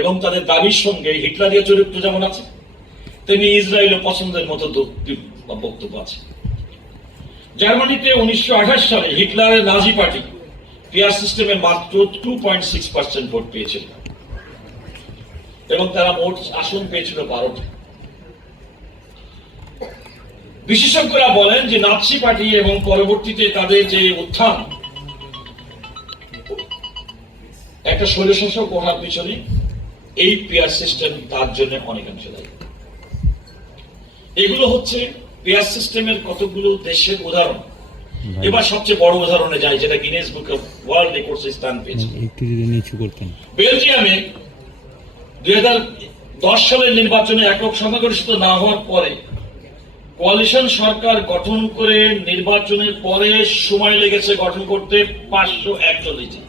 এবং তাদের দাবির সঙ্গে হিটলারীয় চরিত্র যেমন আছে, তেমনি ইসরায়েলের পছন্দের মতো বক্তব্য আছে। জার্মানিতে উনিশশো আঠাশ সালে হিটলারের নাজি পার্টি পিয়ার সিস্টেমে মাত্র two point six percent vote পেয়েছিল। এবং তারা মোট আসন পেয়েছিল বারোটি। বিশেষজ্ঞরা বলেন যে নাৎসি পার্টি এবং পরবর্তীতে তাদের যে উত্থান, একটা স্বৈরশাসক ওঠার পিছনে এই পেয়ার সিস্টেম তার জন্য অনেকাংশ দায়ী। এগুলো হচ্ছে পেয়ার সিস্টেমের কতগুলো দেশের উদাহরণ। এবার সবচেয়ে বড় উদাহরণে যায় যেটা গিনেস বুক অফ ওয়ার্ল্ড রেকর্ডসে স্থান পেয়েছে। একটু যদি নিচু করতেন। বেলজিয়ামে দুই হাজার দশ সালের নির্বাচনে একক সংখ্যাগরিষ্ঠ না হওয়ার পরে কোয়ালিশন সরকার গঠন করে নির্বাচনের পরে সময় লেগেছে গঠন করতে পাঁচশো একচল্লিশ দিন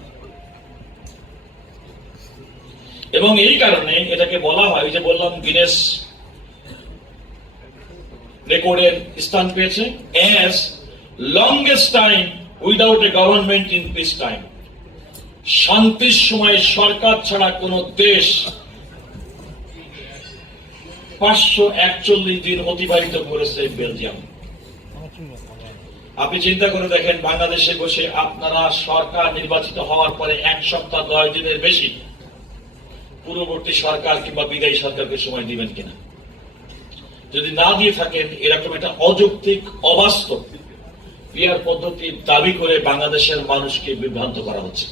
এবং এই কারণে এটাকে বলা হয় যে বললাম গিনেস রেকর্ডের স্থান পেয়েছে as longest time without a government in peace time শান্তির সময় সরকার ছাড়া কোন দেশ পাঁচশো একচল্লিশ দিন অতিবাহিত করেছে বেলজিয়াম। আপনি চিন্তা করে দেখেন, বাংলাদেশে বসে আপনারা সরকার নির্বাচিত হওয়ার পরে এক সপ্তাহ দশ দিনের বেশি পূর্ববর্তী সরকার কিংবা বিদায়ী সরকারকে সময় দিবেন কিনা? যদি না দিয়ে থাকেন, এরকম একটা অযৌক্তিক, অবাস্তব পিয়ার পদ্ধতির দাবি করে বাংলাদেশের মানুষকে বিভ্রান্ত করা হচ্ছে।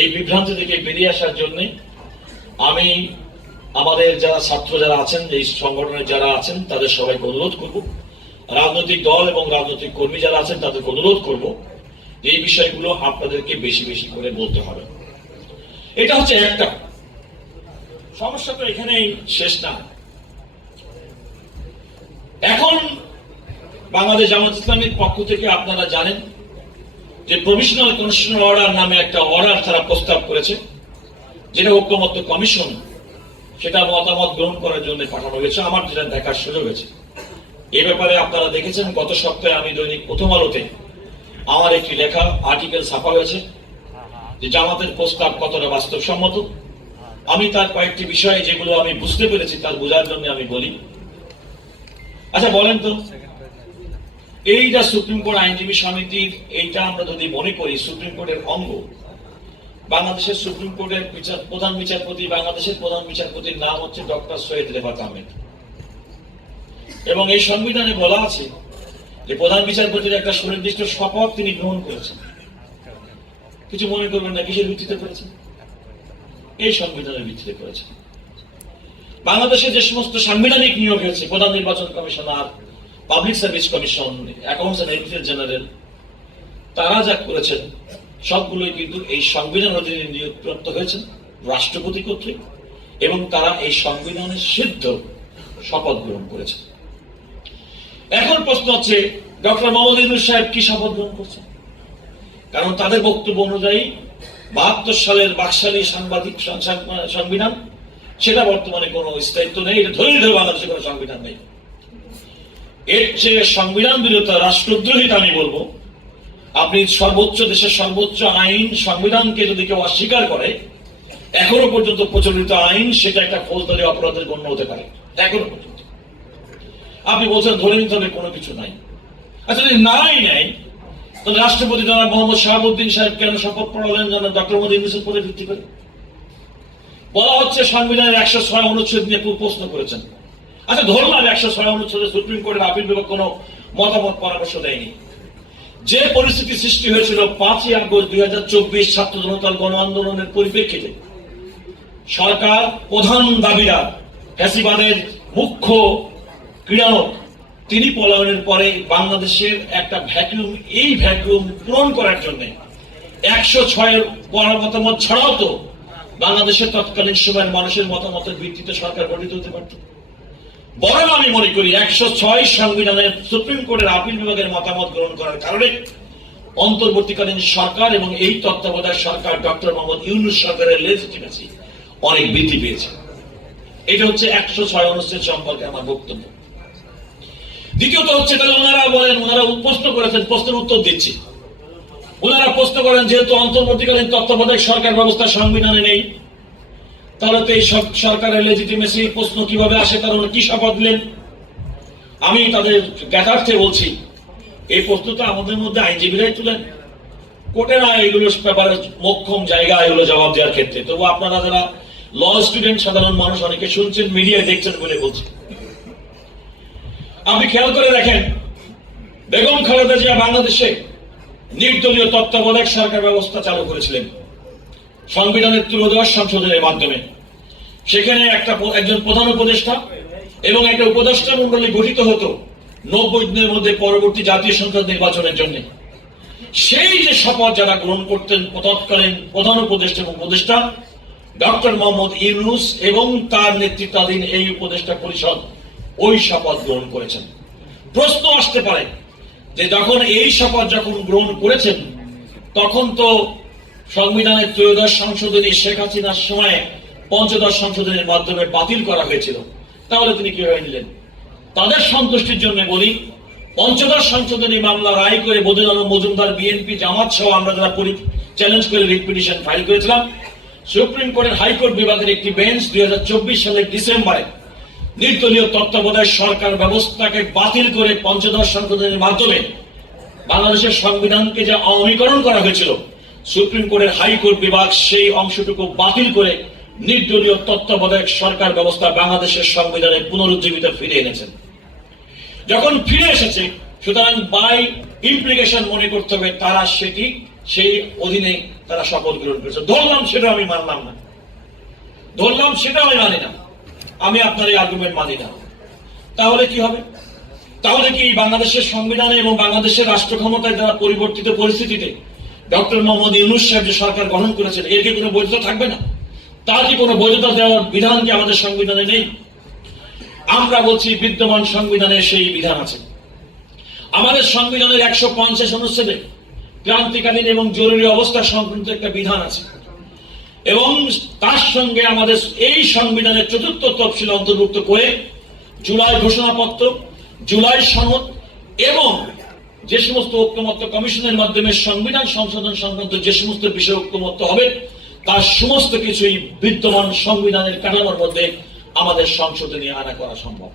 এই বিভ্রান্তি থেকে বেরিয়ে আসার জন্য আমি আমাদের যারা ছাত্র যারা আছেন এই সংগঠনের যারা আছেন, তাদের সবাইকে অনুরোধ করব। রাজনৈতিক দল এবং রাজনৈতিক কর্মী যারা আছেন, তাদেরকে অনুরোধ করব এই বিষয়গুলো আপনাদেরকে বেশি বেশি করে বলতে হবে। এটা হচ্ছে একটা সমস্যা তো এখানেই শেষ না। এখন বাংলাদেশ জামাত ইসলামের পক্ষ থেকে আপনারা জানেন যে প্রভিশনাল কনস্টিটিউশনাল অর্ডার নামে একটা অর্ডার তারা প্রস্তাব করেছে, যেটা ঐক্যমত্য কমিশন সেটা মতামত গ্রহণ করার জন্য পাঠানো হয়েছে। আমার যেটা দেখার সুযোগ হয়েছে এ ব্যাপারে আপনারা দেখেছেন, গত সপ্তাহে আমি দৈনিক প্রথম আলোতে আমার একটি লেখা আর্টিকেল ছাপা হয়েছে, যে জামাতের প্রস্তাব কতটা বাস্তবসম্মত আমি তার কয়েকটি বিষয়ে যেগুলো আমি বুঝতে পেরেছি, তার বোঝার জন্য আমি বলি। আচ্ছা বলেন তো। এই যা সুপ্রিম কোর্ট আইনজীবী সমিতির, এইটা আমরা যদি মনে করি, সুপ্রিম কোর্টের অঙ্গ, বাংলাদেশের সুপ্রিম কোর্টের বিচার, প্রধান বিচারপতি, বাংলাদেশের প্রধান বিচারপতির নাম হচ্ছে ডক্টর সৈয়দ রেফাত আহমেদ। এবং এই সংবিধানে বলা আছে যে প্রধান বিচারপতির একটা সুনির্দিষ্ট শপথ তিনি গ্রহণ করেছেন। কিছু মনে করবেন না, কিসের ভিত্তিতে করেছেন? এই সংবিধানের ভিত্তিতে করেছেন বাংলাদেশে যে সমস্ত সাংবিধানিক নিয়োগ হয়েছে, প্রধান নির্বাচন commissioner, public service commission, accounts general, তারা যা করেছেন, সবগুলোই কিন্তু এই সংবিধান অধীনে নিয়োগপ্রাপ্ত হয়েছেন রাষ্ট্রপতি কর্তৃক এবং তারা এই সংবিধানের সিদ্ধ শপথ গ্রহণ করেছেন। এখন প্রশ্ন হচ্ছে, ডক্টর মোহাম্মদ ইউনুস সাহেব কি শপথ গ্রহণ করছেন? কারণ তাদের বক্তব্য অনুযায়ী বাহাত্তর সালের বাকশালী সাংবাদিক সংবিধান, সেটা বর্তমানে কোনো স্থায়িত্ব নেই, এটা ধরে ধরে বাংলাদেশে কোনো সংবিধান নেই। এর চেয়ে সংবিধান বিরোধী রাষ্ট্রদ্রোহিতা আমি বলব। আপনি সর্বোচ্চ দেশের সর্বোচ্চ আইন সংবিধানকে যদি কেউ অস্বীকার করে, এখনও পর্যন্ত প্রচলিত আইন সেটা একটা ফৌজদারি অপরাধের গণ্য হতে পারে। এখনও পর্যন্ত। আপনি বলছেন ধরে নিতে হবে কোনো কিছু নাই। আচ্ছা যদি নাই নেয় রাষ্ট্রপতি জনাব মোহাম্মদ শাহাবুদ্দিন সাহেব কেন শপথ পড়ালেন জানা ডক্টর মোদী ইউনুসের পদে ভিত্তি করে। বলা হচ্ছে সংবিধানের একশো ছয় অনুচ্ছেদ নিয়ে প্রশ্ন করেছেন। আচ্ছা ধরলাম একশো ছয় অনুচ্ছেদে সুপ্রিম কোর্টের আপিল বিভাগ কোনো মতামত, পরামর্শ দেয়নি। যে পরিস্থিতি সৃষ্টি হয়েছিল পাঁচই আগস্ট দুই হাজার চব্বিশ ছাত্র জনতার গণ আন্দোলনের পরিপ্রেক্ষিতে, সরকার প্রধান দাবিদার ফ্যাসিবাদের মুখ্য ক্রীড়ানক তিনি পলায়নের পরে বাংলাদেশের একটা ভ্যাকুয়াম এই ভ্যাকুয়াম পূরণ করার জন্য একশো ছয়ের মতামত ছাড়াও তো বাংলাদেশের তৎকালীন সময়ের মানুষের মতামতের ভিত্তিতে সরকার গঠিত হতে পারত। বরং আমি মনে করি একশো ছয় সংবিধানের সুপ্রিম কোর্টের আপিল বিভাগের মতামত গ্রহণ করার কারণে অন্তর্বর্তীকালীন সরকার এবং এই তত্ত্বাবধায়ক সরকার ডক্টর মোহাম্মদ ইউনুস সরকারের লেজিটিমেসি অনেক বৃদ্ধি পেয়েছে। এটা হচ্ছে একশো ছয় অনুচ্ছেদ সম্পর্কে আমার বক্তব্য। দ্বিতীয়ত হচ্ছে তাহলে ওনারা বলেন, ওনারা প্রশ্ন করেছেন, প্রশ্নের উত্তর দিচ্ছি। ওনারা প্রশ্ন করেন, যেহেতু অন্তর্বর্তীকালীন তত্ত্বাবধায়ক সরকার ব্যবস্থা সংবিধানে নেই, তাহলে তো এই সরকারের লেজিটিমেসি প্রশ্ন কীভাবে আসে তার কি শপথ দিলেন আমি তাদের জ্ঞাতার্থে বলছি, এই প্রশ্নটা আমাদের মধ্যে আইনজীবীরাই তুলেন। কোর্টে না এগুলো ব্যাপারে মোক্ষম জায়গা এগুলো জবাব দেওয়ার ক্ষেত্রে। তবু আপনারা যারা ল স্টুডেন্ট সাধারণ মানুষ অনেকে শুনছেন মিডিয়ায় দেখছেন বলে বলছি। আপনি খেয়াল করে দেখেন। বেগম খালেদা জিয়া বাংলাদেশে নির্দলীয় তত্ত্বাবধায়ক সরকার ব্যবস্থা চালু করেছিলেন। সংবিধানের ত্রয়োদশ সংশোধনের মাধ্যমে। সেখানে একটা একজন প্রধান উপদেষ্টা এবং একটা উপদেষ্টা মন্ডলী গঠিত হতো নব্বই দিনের মধ্যে পরবর্তী জাতীয় সংসদ নির্বাচনের জন্য। সেই যে শপথ যারা গ্রহণ করতেন, তৎকালীন প্রধান উপদেষ্টা এবং উপদেষ্টা, ডক্টর মোহাম্মদ ইউনুস এবং তার নেতৃত্বাধীন এই উপদেষ্টা পরিষদ ওই শপথ গ্রহণ করেছেন। প্রশ্ন আসতে পারে যে যখন এই শপথ যখন গ্রহণ করেছেন, তখন তো সংবিধানের ত্রয়োদশ সংশোধনী শেখ হাসিনার সময় পঞ্চদশ সংশোধনের মাধ্যমে বাতিল করা হয়েছিল। তাহলে তিনি কীভাবে নিলেন? তাদের সন্তুষ্টির জন্য বলি, পঞ্চদশ সংশোধনী মামলা রায় করে বদুল আলম মজুমদার, বিএনপি, জামাত সহ আমরা যারা চ্যালেঞ্জ করে রিট পিটিশন ফাইল করেছিলাম, সুপ্রিম কোর্টের হাইকোর্ট বিভাগের একটি বেঞ্চ দুই হাজার চব্বিশ সালের ডিসেম্বরে নির্দলীয় তত্ত্বাবধায়ক সরকার ব্যবস্থাকে বাতিল করে পঞ্চদশ সংশোধনের মাধ্যমে বাংলাদেশের সংবিধানকে যে অমীকরণ করা হয়েছিল, সুপ্রিম কোর্টের হাইকোর্ট বিভাগ সেই অংশটুকু বাতিল করে নির্দলীয় তত্ত্বাবধায়ক সরকার ব্যবস্থা বাংলাদেশের সংবিধানে পুনরুজ্জীবিত ফিরে এনেছেন। যখন ফিরে এসেছে, সুতরাং বাই ইমপ্লিকেশন মনে করতে হবে তারা সেটি, সেই অধীনে তারা শপথ গ্রহণ করেছে। ধরলাম সেটা আমি মানলাম না। ধরলাম সেটা আমি মানি না। আমি আপনার এই আর্গুমেন্ট মানি না। তাহলে কি হবে? তাহলে কি বাংলাদেশের সংবিধানে এবং বাংলাদেশের রাষ্ট্র ক্ষমতায় যারা পরিবর্তিত পরিস্থিতিতে ডক্টর মোহাম্মদ ইউনুস সাহেব যে সরকার গঠন করেছেন, এর কি কোনো বৈধতা থাকবে না? তার কি কোনো বৈধতা দেওয়ার বিধান কি আমাদের সংবিধানে নেই? আমরা বলছি বিদ্যমান সংবিধানে সেই বিধান আছে। আমাদের সংবিধানের একশো পঞ্চাশ অনুচ্ছেদে ক্রান্তিকালীন এবং জরুরি অবস্থা সংক্রান্ত একটা বিধান আছে। এবং তার সঙ্গে আমাদের এই সংবিধানের চতুর্থ তফসিল অন্তর্ভুক্ত করে জুলাই ঘোষণাপত্র, জুলাই সনদ এবং যে সমস্ত ঐক্যমত্য কমিশনের মাধ্যমে সংবিধান সংশোধন সংক্রান্ত যে সমস্ত বিষয় ঐক্যমত্য হবে, তার সমস্ত কিছুই বিদ্যমান সংবিধানের কাঠামোর মধ্যে আমাদের সংশোধনী আনা করা সম্ভব।